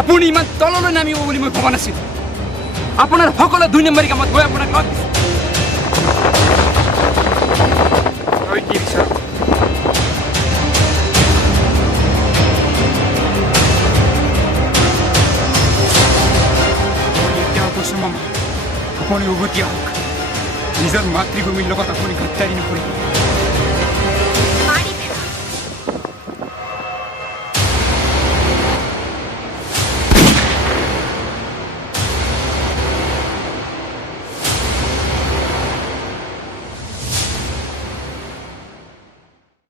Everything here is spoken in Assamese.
আপুনি ইমান তললৈ নামিব বুলি মই ভবা নাছিলোঁ আপোনাৰ সকলো 2 নম্বৰী কামত গৈ আপোনাক লগ দিছোঁ তই কি বিচাৰ আপুনি উভতি আহক নিজৰ মাতৃভূমিৰ লগত আপুনি গাদ্দাৰী নকৰিব